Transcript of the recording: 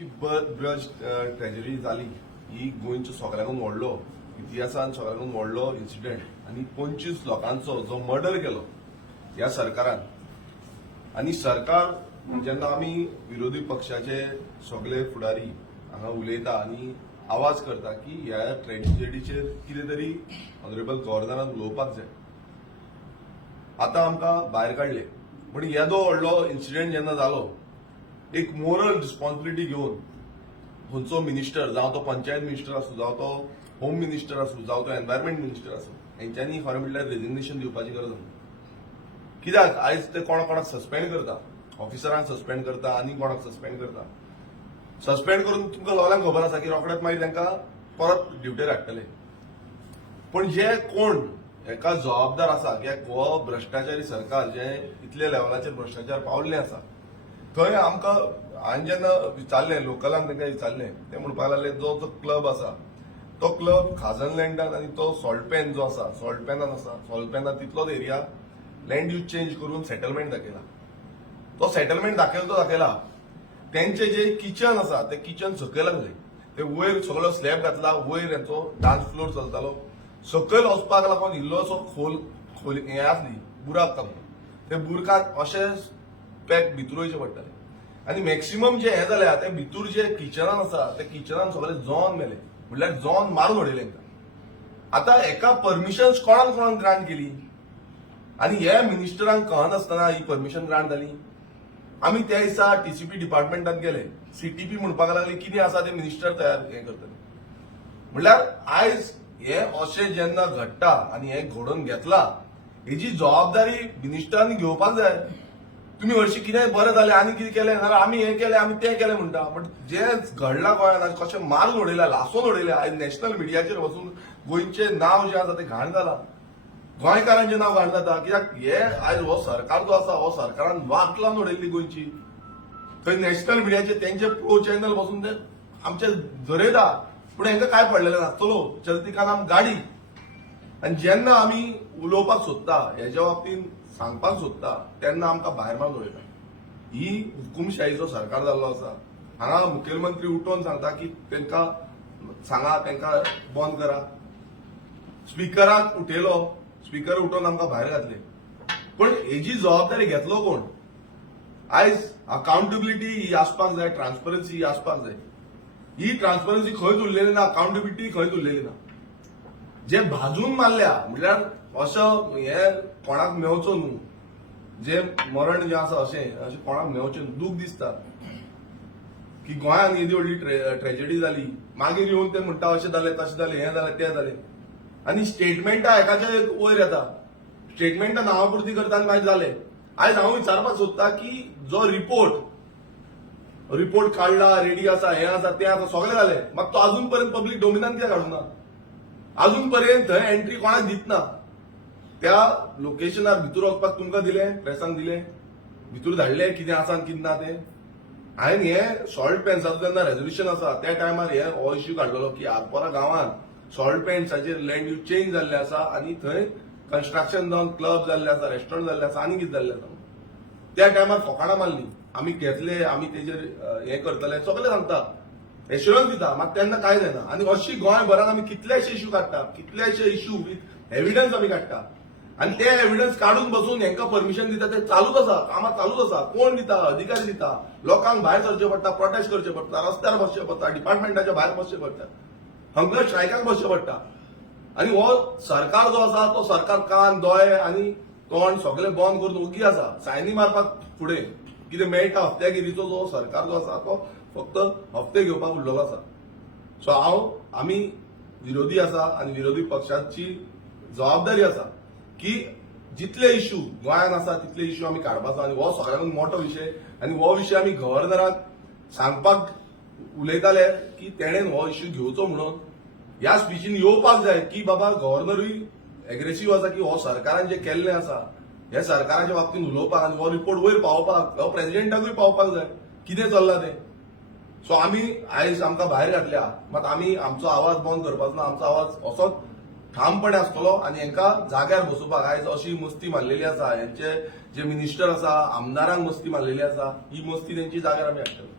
ब्रज ट्रेजडी जाली ही गोंयचो सगळ्यांकून व्हडलो इतिहासान सगळ्यांकून व्हडलो इन्सिडेंट आणि 25 लोकांचो जो मर्डर केलो ह्या सरकारान आणि सरकार जेन्ना आमी विरोधी पक्षाचे सगळे फुडारी हांगा उलयता आणि आवाज करता की ह्या ट्रेजडीचेर कितें तरी ऑनरेबल गव्हर्नरान उलोवपाक जाय आतां आमकां भायर काडले पण येदो व्हडलो इन्सिडेंट जेन्ना जालो एक मोरल रिस्पॉन्सिबिलिटी घेवन खंयचो मिनिस्टर जावं तो पंचायत मिनिस्टर आसूं जावं तो होम मिनिस्टर आसूं जावं तो एनवायरमेंट मिनिस्टर आसूं हेंच्यांनी खरें म्हणल्यार रेजिग्नेशन दिवपाची गरज ना कित्याक आयज ते कोणाक सस्पेंड करता ऑफिसरांक सस्पेंड करता आनी कोणाक सस्पेंड करता सस्पेंड करून तुमकां सगळ्यांक खबर आसा की रोखडेंच मागीर तांकां परत ड्युटेर हाडटले पण जे कोण हेका जबाबदार आसा कित्याक हो भ्रष्टाचारी सरकार जे इतले लेवलाचेर भ्रष्टाचार पावल्लें आसा थंय आमकां हांवें जेन्ना विचारलें लोकलांक तांकां विचारलें ते म्हणपाक लागले जो क्लब आसा तो क्लब खाजनलँडान आनी तो सॉल्टपॅन जो आसा सॉल्टपॅनान आसा सॉल्टपॅनान तितलोच एरिया लँड यूज चेंज करून सेटलमेंट दाखयला तो सेटलमेंट दाखयला तेंचे जे किचन आसा ते किचन सकयल आसले ते वयर सगळो स्लॅब घातला वयर हेचो डान्स फ्लोर चलतालो सकयल वचपाक लागून इल्लोसो खोल हें आसली बुराक ते बुरकाक अशें पॅक भितर वयचें पडटलें आनी मॅक्सिमम जे हें जालें ते भितर जे किचनान आसा ते किचनान सगळे जॉन मेले म्हणल्यार जॉन मारून उडयले तांकां आतां हेका परमिशन्स कोणाक ग्रांट केली आनी हे मिनिस्टरांक कळनासतना ही परमिशन ग्रांट जाली आमी त्या दिसा टीसीपी डिपार्टमेंटांत गेले सीटीपी म्हणपाक लागले कितें आसा ते मिनिस्टर तयार हें करतले म्हणल्यार आयज हे अशें जेन्ना घडटा आनी हे घडोवन घेतला हेची जबाबदारी मिनिस्टरांनी घेवपाक जाय तुम्ही हरशीं कितें बरें जालें आनी कितें केलें नाल्यार आमी हें केलें आमी तें केलें म्हणटा बट जें घडलां गोंयांत आनी कशें मारून उडयल्या लासून उडयल्या आयज नॅशनल मिडियाचेर वचून गोंयचें नांव जें आसा तें घाण जालां गोंयकारांचें नांव घाण जाता कित्याक हे आयज हो सरकार जो आसा हो सरकारान वाट लावन उडयल्ली गोंयची थंय नॅशनल मिडियाचे तेंचे प्रो चॅनल वचून ते आमचे झरयता पूण हेंकां काय पडलेलें नासतलो चलती का नाम गाडी आनी जेन्ना आमी उलोवपाक सोदता हेच्या बाबतींत सांगपाक सोदता तेन्ना आमकां भायर मारून उडयता ही हुकुमशाहीचो सरकार जाल्लो आसा हांगा मुखेलमंत्री उठोवन सांगता की तांकां सांगा तांकां बंद करा स्पिकराक उठयलो स्पिकर उठोवन आमकां भायर घातले पण हेजी जबाबदारी घेतलो कोण आयज अकाउंटेबिलिटी ही आसपाक जाय ट्रान्सपरन्सी ही आसपाक जाय ही ट्रान्सपरन्सी खंयच उरलेली ना अकाउंटेबिलिटी खंयच उरलेली ना जे भाजून मारल्या म्हणल्यार असो हे कोणाक मेवचो न्हू जे मरण जे आसा अशें कोणाक मेवचें दूख दिसता की गोंयांत येदी व्हडली ट्रेजडी जाली मागीर येवन ते म्हणटा अशें जालें तशें जालें हें जालें तें जालें आनी स्टेटमेंटां एकाचे वयर येता स्टेटमेंटां नांवा पुरती करता आनी मागीर जालें आयज हांव विचारपाक सोदता की जो रिपोर्ट काडला रेडी आसा हें आसा तें आसा सगळें जालें मात तो अजून पर्यंत पब्लीक डोमिनान कित्याक काडूना अजून पर्यंत थंय एंट्री कोणाक दितना त्या लोकेशनार भितर वचपाक तुमकां दिलें प्रेसांक दिलें भितर धाडलें कितें आसा आनी कितें ना तें हांवें हें सॉल्ट पॅन्साचो जेन्ना रेजोल्युशन आसा त्या टायमार हे हो इश्यू काडलेलो की आरपोरा गांवांत सॉल्ट पॅन्साचेर लँड यूज चेंज जाल्लें आसा आनी थंय कन्स्ट्रक्शन जावन क्लब जाल्ले आसा रेस्टॉरंट जाल्ले आसा आनी कितें जाल्लें आसा त्या टायमार फकाणां मारलीं आमी घेतले आमी तेजेर हें करतले सगळें सांगता एश्युरन्स दिता मात तेन्ना कांय जायना आनी अशी गोंयभरांत आमी कितलेशे इश्यू काडटा कितलेशे इश्यू विथ एविडन्स आमी काडटा आनी ते एविडन्स काडून बसून हेंकां परमिशन दिता ते चालूच आसा कामां चालूच आसा कोण दिता अधिकारी दिता लोकांक भायर सरचें पडटा प्रोटेस्ट करचें पडटा रस्त्यार बसचें पडटा डिपार्टमेंटाच्या भायर बसचें पडटा हंगर स्ट्रायकाक बसचें पडटा आनी हो सरकार जो आसा तो सरकार कान दोळे आनी तोंड सगळें बंद करून ओगी आसा सायनी मारपाक फुडें कितें मेळटा हप्त्यागिरीचो जो सरकार जो आसा तो फक्त हप्ते घेवपाक उरलेलो आसा सो आमी विरोधी आसा आनी विरोधी पक्षाची जबाबदारी आसा की जितले इश्यू गोंयांत आसा तितले इश्यू आमी काडपाचो आनी हो सगळ्यांकून मोठो विशय आनी हो विशय आमी गव्हर्नराक सांगपाक उलयताले की तेणेन हो इश्यू घेवचो म्हणून ह्या स्पिचीन येवपाक जाय की बाबा गव्हर्नरूय एग्रेसीव आसा की हो सरकारान जें केल्लें आसा ह्या सरकाराच्या बाबतींत उलोवपाक आनी हो रिपोर्ट वयर पावोवपाक हो प्रेसिडेंटाकूय पावपाक जाय कितें चल्लां तें सो आमी आयज आमकां भायर घातल्या मात आमी आमचो आवाज बंद करपाचो ना आमचो आवाज असोच ठामपणे आसतलो आनी हेंकां जाग्यार बसोवपाक आयज अशी मस्ती मारलेली आसा हेंचे जे मिनिस्टर आसा आमदारांक मस्ती मारलेली आसा ही मस्ती तेंची जाग्यार आमी हाडटले